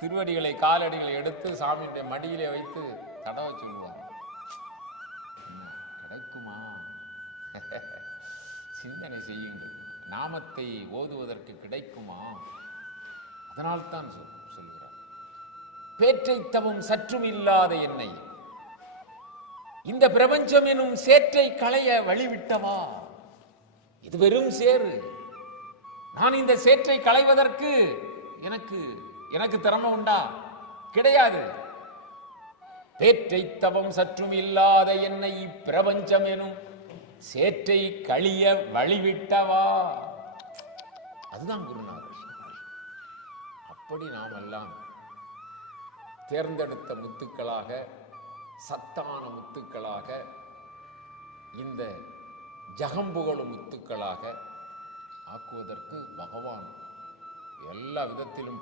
திருவடிகளை காலடிகளை எடுத்து சாமியுடைய மடியிலே வைத்து தடவ சொல்லுவார். கிடைக்குமா? சிந்தனை செய்யுங்கள். நாமத்தை ஓதுவதற்கு கிடைக்குமா? அதனால்தான் சொல்லுகிறார், பேற்றை தவம் சற்றும் இல்லாத என்னை இந்த பிரபஞ்சம் எனும் சேற்றை களைய வழிவிட்டவா. இது வெறும் சேறு. நான் இந்த சேற்றை களைவதற்கு எனக்கு திறமை உண்டா? கிடையாது. பேற்றை தவம் சற்றும் இல்லாத என்னை பிரபஞ்சம் எனும் சேற்றை கழிய வழிவிட்டவா. அதுதான் குருநாதர். அப்படி நாம் எல்லாம் தேர்ந்தெடுத்த முத்துக்களாக, சத்தான முத்துக்களாக, இந்த ஜகம்புகழும் முத்துக்களாக ஆக்குவதற்கு பகவான் எல்லா விதத்திலும்